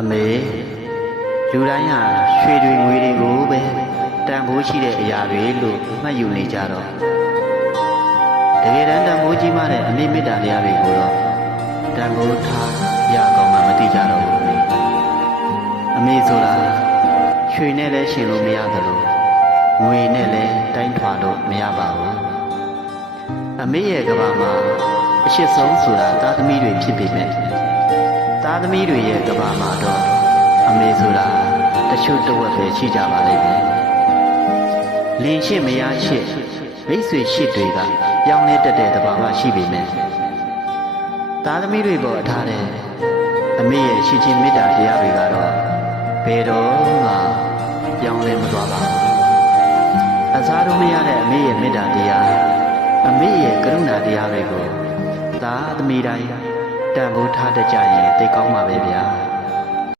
အမေလူတိုင်းဟာရွှေတွေငွေတွေကိုပဲတန်ဖိုးရှိတဲ့အရာတွေလို့မှတ်ယူနေကြတော့တကယ်တမ်းတန်ဖိုးကြီးမှတဲ့အမေမေတ္တာတရားတွေကိုတော့တန်ဖိုးထားရကောင်မှမသိကြတော့ဘူးအမေဆိုတာရွှေနဲ့လည်းရှင်လို့မရသလိုငွေနဲ့လည်းတိုင်းထွာလို့မရပါဘူးအမေရဲ့ကဘာမှာအရှိဆုံးဆိုတာသားသမီးတွေဖြစ်ပေမဲ့သားသမီးတွေရဲ့ကဘာမှာတော့အမေဆိုတာတချို့တဝက်ပဲရှိကြပါလိမ့်မယ်လင်ရှိမယားရှိမိတ်ဆွေရှိတွေကပြောင်းလဲတတ်တဲ့တဘာမှရှိပေမဲ့သားသမီးတွေပေါ်ထားတဲ့အမေရဲ့ရှိချင်းမေတ္တာတရားတွေကတော့ဘယ်တော့မှပြောင်းလဲမသွားပါဘူးအစားတို့မရတဲ့အမေရဲ့မေတ္တာတရားအမေရဲ့ကရုဏာတရားတွေကိုသားသမီးတိုင်းတန်ဖိုးထားတတ်ကြရင်သိကောင်းပါပဲဗျာ